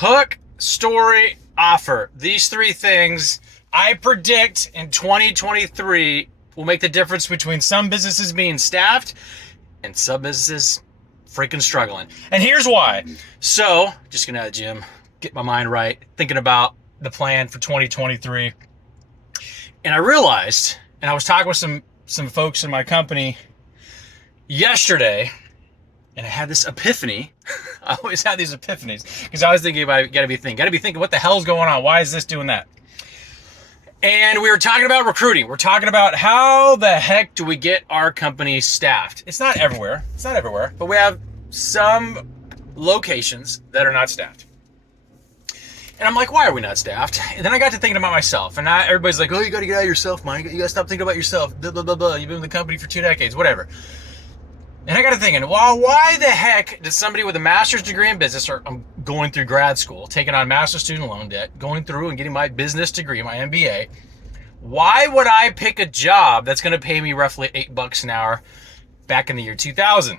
Hook, story, offer. These three things I predict in 2023 will make the difference between some businesses being staffed and some businesses freaking struggling. And here's why. So, just gonna at the gym, get my mind right, thinking about the plan for 2023. And I realized, and I was talking with some folks in my company yesterday, and I had this epiphany. I always have these epiphanies because I was thinking about, gotta be thinking, what the hell's going on? Why is this doing that? And we were talking about recruiting. We're talking about how the heck do we get our company staffed? It's not everywhere, but we have some locations that are not staffed. And I'm like, why are we not staffed? And then I got to thinking about myself. And everybody's like, oh, you got to get out of yourself, Mike. You got to stop thinking about yourself. Blah, blah, blah, blah. You've been with the company for 2 decades, whatever. And I got to thinking, well, why the heck did somebody with a master's degree in business, or I'm going through grad school, taking on master's student loan debt, going through and getting my business degree, my MBA, why would I pick a job that's going to pay me roughly $8 an hour back in the year 2000?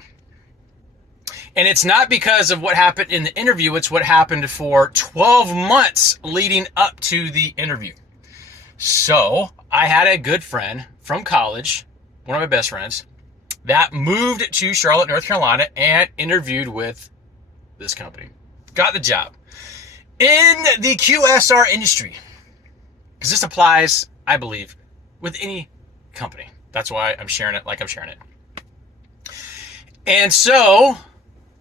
And it's not because of what happened in the interview, it's what happened for 12 months leading up to the interview. So I had a good friend from college, one of my best friends, that moved to Charlotte, North Carolina and interviewed with this company. Got the job in the QSR industry. Because this applies, I believe, with any company. That's why I'm sharing it like I'm sharing it. And so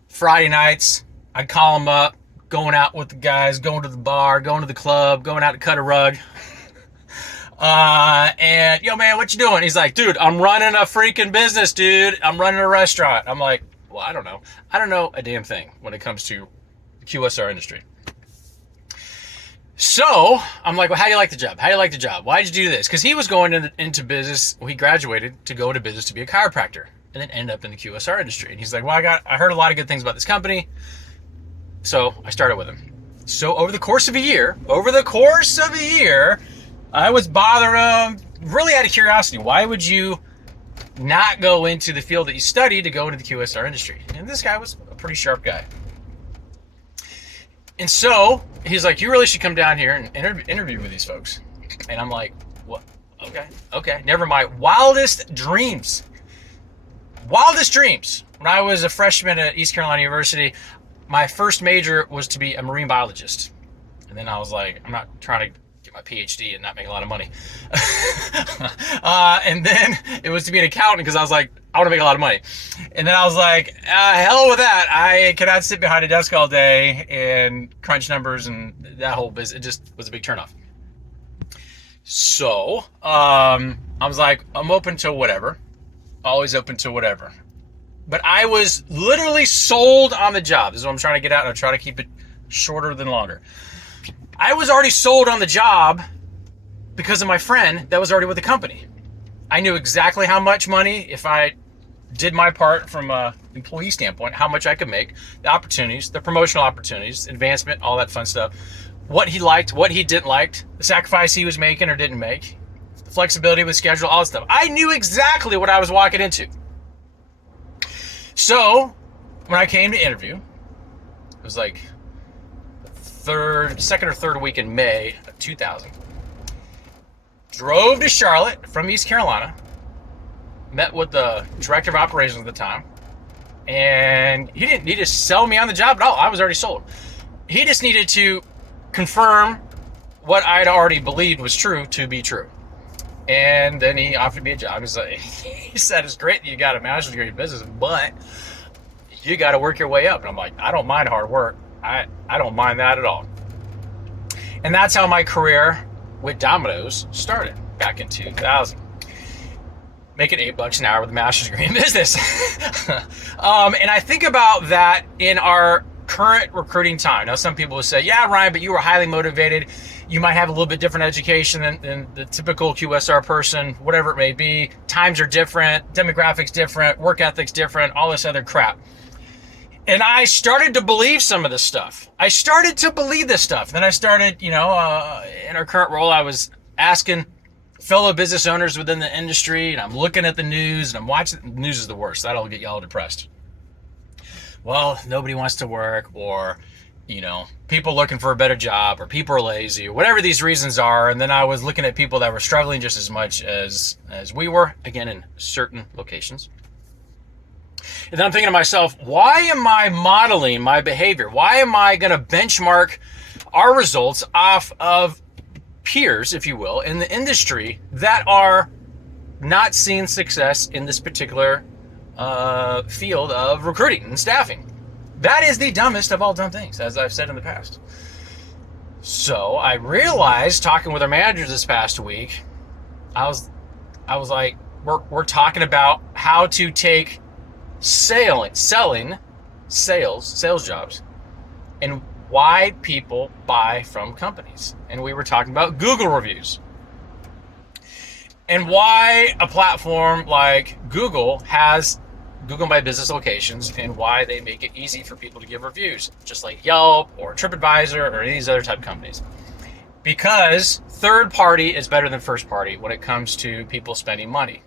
Friday nights, I'd call him up, going out with the guys, going to the bar, going to the club, going out to cut a rug. And, yo, man, what you doing? He's like, dude, I'm running a freaking business, dude. I'm running a restaurant. I'm like, well, I don't know. I don't know a damn thing when it comes to the QSR industry. So I'm like, well, how do you like the job? How do you like the job? Why did you do this? Because he was going into business. Well, he graduated to go into business to be a chiropractor and then end up in the QSR industry. And he's like, well, I heard a lot of good things about this company. So I started with him. So over the course of a year, I was bothering him really out of curiosity. Why would you not go into the field that you studied to go into the QSR industry? And this guy was a pretty sharp guy. And so he's like, you really should come down here and interview with these folks. And I'm like, what? Okay, never mind. Wildest dreams. When I was a freshman at East Carolina University, my first major was to be a marine biologist. And then I was like, I'm not trying to get my PhD and not make a lot of money. And then it was to be an accountant because I was like, I want to make a lot of money. And then I was like, hell with that. I cannot sit behind a desk all day and crunch numbers and that whole business. It just was a big turnoff. So I was like, I'm open to whatever. Always open to whatever. But I was literally sold on the job. This is what I'm trying to get out, and I'll try to keep it shorter than longer. I was already sold on the job because of my friend that was already with the company. I knew exactly how much money, if I did my part from an employee standpoint, how much I could make, the opportunities, the promotional opportunities, advancement, all that fun stuff, what he liked, what he didn't like, the sacrifice he was making or didn't make, the flexibility with schedule, all that stuff. I knew exactly what I was walking into. So when I came to interview, it was like second or third week in May of 2000. Drove to Charlotte from East Carolina, met with the director of operations at the time, and he didn't need to sell me on the job at all. I was already sold. He just needed to confirm what I'd already believed was true to be true. And then he offered me a job. He said, it's great that you got a master's degree in business, but you got to work your way up. And I'm like, I don't mind hard work. I don't mind that at all. And that's how my career with Domino's started back in 2000. Making $8 an hour with a master's degree in business. And I think about that in our current recruiting time. Now, some people will say, yeah, Ryan, but you were highly motivated. You might have a little bit different education than the typical QSR person, whatever it may be. Times are different, demographics different, work ethics different, all this other crap. And I started to believe some of this stuff. Then I started, in our current role, I was asking fellow business owners within the industry, and I'm looking at the news, and I'm watching. The news is the worst. That'll get y'all depressed. Well, nobody wants to work, or people looking for a better job, or people are lazy, or whatever these reasons are. And then I was looking at people that were struggling just as much as we were, again, in certain locations. And then I'm thinking to myself, why am I modeling my behavior? Why am I going to benchmark our results off of peers, if you will, in the industry that are not seeing success in this particular field of recruiting and staffing? That is the dumbest of all dumb things, as I've said in the past. So I realized, talking with our managers this past week, I was like, we're talking about how to take selling sales jobs, and why people buy from companies. And we were talking about Google reviews, and why a platform like Google has Google My Business locations, and why they make it easy for people to give reviews, just like Yelp or TripAdvisor or any of these other type of companies. Because third party is better than first party when it comes to people spending money.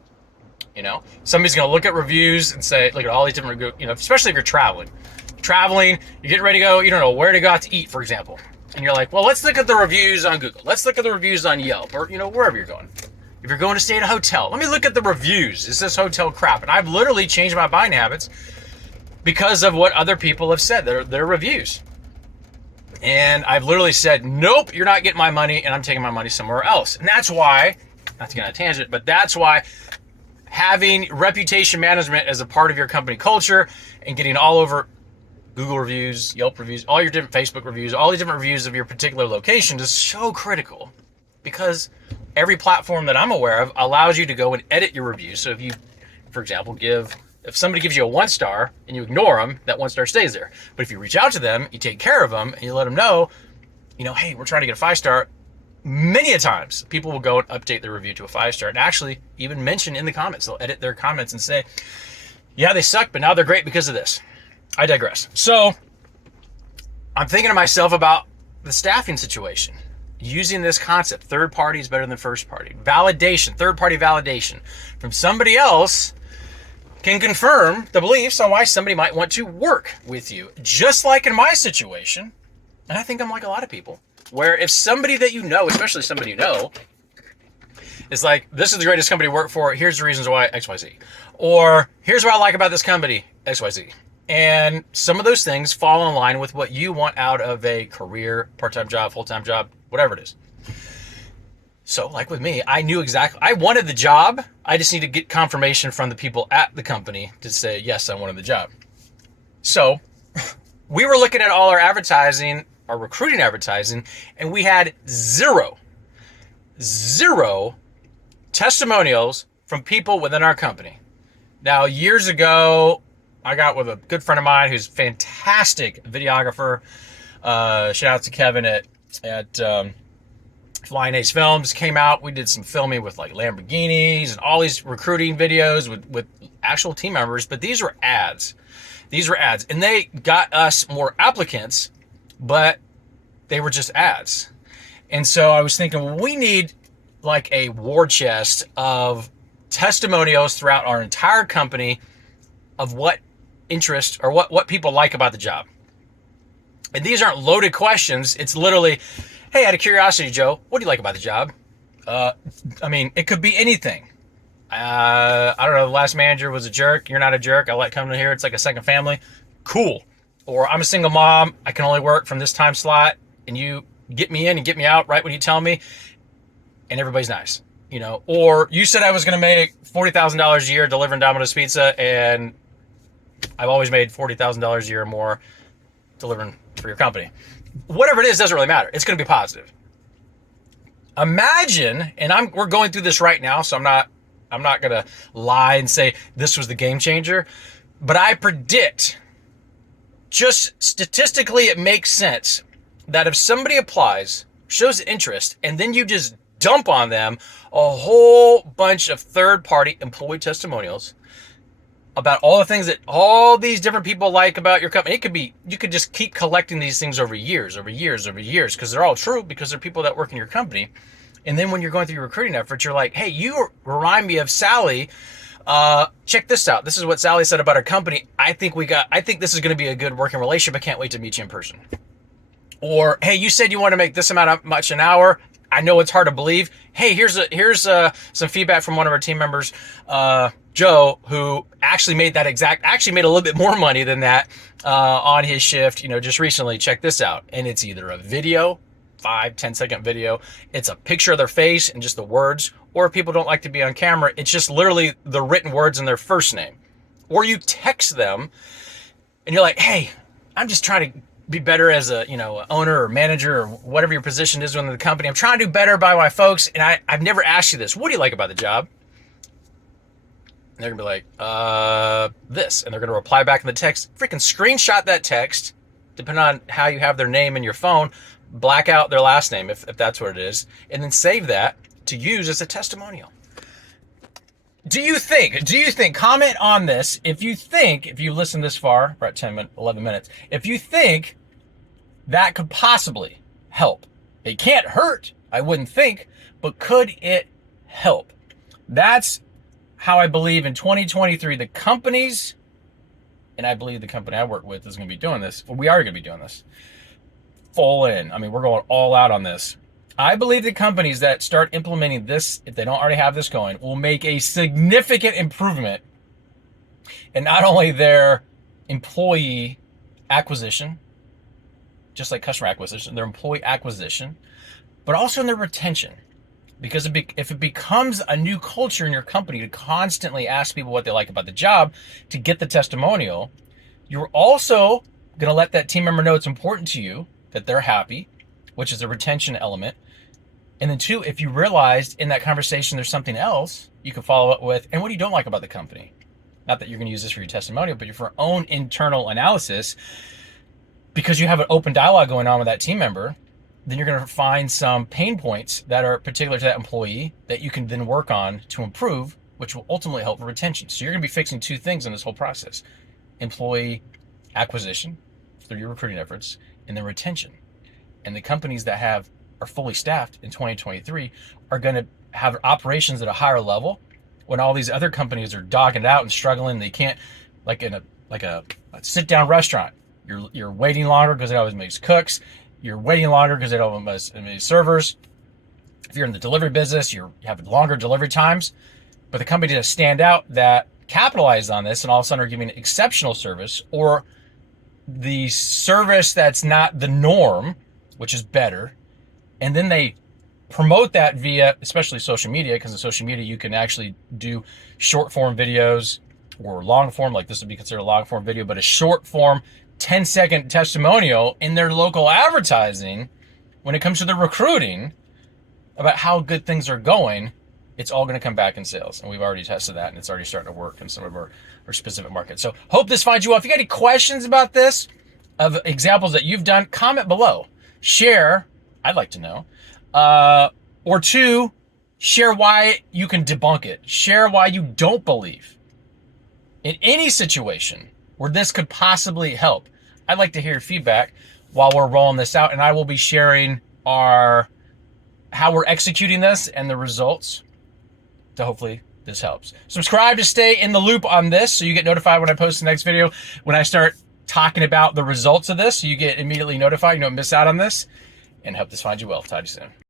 Somebody's going to look at reviews and say, look at all these different reviews, especially if you're traveling, you're getting ready to go, you don't know where to go out to eat, for example. And you're like, well, let's look at the reviews on Google. Let's look at the reviews on Yelp, or, wherever you're going. If you're going to stay at a hotel, let me look at the reviews. Is this hotel crap? And I've literally changed my buying habits because of what other people have said, their reviews. And I've literally said, nope, you're not getting my money, and I'm taking my money somewhere else. And that's why, not to get on a tangent, but that's why having reputation management as a part of your company culture and getting all over Google reviews, Yelp reviews, all your different Facebook reviews, all the different reviews of your particular location is so critical, because every platform that I'm aware of allows you to go and edit your reviews. So if you, for example, if somebody gives you a 1-star and you ignore them, that 1-star stays there. But if you reach out to them, you take care of them, and you let them know, hey, we're trying to get a 5-star. Many a times, people will go and update their review to a 5-star, and actually even mention in the comments. They'll edit their comments and say, yeah, they suck, but now they're great because of this. I digress. So I'm thinking to myself about the staffing situation, using this concept, third party is better than first party. Validation, third party validation from somebody else can confirm the beliefs on why somebody might want to work with you. Just like in my situation, and I think I'm like a lot of people, where if somebody that you know, especially somebody you know, is like, this is the greatest company to work for, here's the reasons why, XYZ. Or here's what I like about this company, XYZ. And some of those things fall in line with what you want out of a career, part-time job, full-time job, whatever it is. So like with me, I knew exactly, I wanted the job. I just need to get confirmation from the people at the company to say, yes, I wanted the job. So we were looking at all our advertising, our recruiting advertising, and we had zero testimonials from people within our company. Now, years ago, I got with a good friend of mine who's a fantastic videographer. Shout out to Kevin at Flying Ace Films. Came out, we did some filming with like Lamborghinis and all these recruiting videos with actual team members, but these were ads. And they got us more applicants, but they were just ads. And so I was thinking, well, we need like a war chest of testimonials throughout our entire company of what interest or what people like about the job. And these aren't loaded questions. It's literally, hey, out of curiosity, Joe, what do you like about the job? It could be anything. I don't know, the last manager was a jerk. You're not a jerk. I like coming here. It's like a second family. Cool. Or I'm a single mom. I can only work from this time slot, and you get me in and get me out right when you tell me, and everybody's nice. Or you said I was going to make $40,000 a year delivering Domino's Pizza, and I've always made $40,000 a year or more delivering for your company. Whatever it is, doesn't really matter. It's going to be positive. Imagine, and we're going through this right now, so I'm not going to lie and say this was the game changer, but I predict, just statistically, it makes sense that if somebody applies, shows interest, and then you just dump on them a whole bunch of third-party employee testimonials about all the things that all these different people like about your company. It could be, you could just keep collecting these things over years, because they're all true, because they're people that work in your company. And then when you're going through your recruiting efforts, you're like, hey, you remind me of Sally. Check this out. This is what Sally said about our company. I think this is going to be a good working relationship. I can't wait to meet you in person. Or, hey, you said you want to make this amount of much an hour. I know it's hard to believe. Hey, here's some feedback from one of our team members, Joe, who actually made a little bit more money than that on his shift, just recently. Check this out. And it's either a video, 5-10 second video. It's a picture of their face and just the words. Or if people don't like to be on camera, it's just literally the written words in their first name. Or you text them and you're like, hey, I'm just trying to be better as a owner or manager or whatever your position is within the company. I'm trying to do better by my folks, and I've never asked you this. What do you like about the job? And they're gonna be like, this, and they're gonna reply back in the text. Freaking screenshot that text, depending on how you have their name in your phone. Black out their last name if that's what it is, and then save that to use as a testimonial. Do you think, comment on this, if you listen this far, we're at 11 minutes, if you think that could possibly help. It can't hurt, I wouldn't think, but could it help? That's how I believe in 2023, the companies, and I believe the company I work with is going to be doing this, we are going to be doing this, full in. I mean, we're going all out on this. I believe the companies that start implementing this, if they don't already have this going, will make a significant improvement in not only their employee acquisition, just like customer acquisition, their employee acquisition, but also in their retention. Because if it becomes a new culture in your company to constantly ask people what they like about the job to get the testimonial, you're also going to let that team member know it's important to you, that they're happy, which is a retention element. And then two, if you realized in that conversation there's something else, you can follow up with, and what do you don't like about the company? Not that you're going to use this for your testimonial, but for your own internal analysis, because you have an open dialogue going on with that team member, then you're going to find some pain points that are particular to that employee that you can then work on to improve, which will ultimately help with retention. So you're going to be fixing two things in this whole process: employee acquisition through your recruiting efforts, and then retention. And the companies that are fully staffed in 2023 are going to have operations at a higher level when all these other companies are dogging it out and struggling. They can't, like a sit-down restaurant. You're waiting longer because it always makes cooks. You're waiting longer because it always makes servers. If you're in the delivery business, you have longer delivery times. But the company that stand out that capitalize on this and all of a sudden are giving exceptional service, or the service that's not the norm, which is better, and then they promote that via, especially social media, because in social media you can actually do short form videos or long form, like this would be considered a long form video, but a short form 10-second testimonial in their local advertising when it comes to the recruiting about how good things are going. It's all going to come back in sales. And we've already tested that, and it's already starting to work in some of our specific markets. So hope this finds you well. If you got any questions about this, of examples that you've done, comment below. Share, I'd like to know. Or two, share why you can debunk it. Share why you don't believe in any situation where this could possibly help. I'd like to hear your feedback while we're rolling this out, and I will be sharing how we're executing this and the results. So hopefully this helps. Subscribe to stay in the loop on this so you get notified when I post the next video. When I start talking about the results of this, so you get immediately notified. You don't miss out on this. And hope this finds you well. Talk to you soon.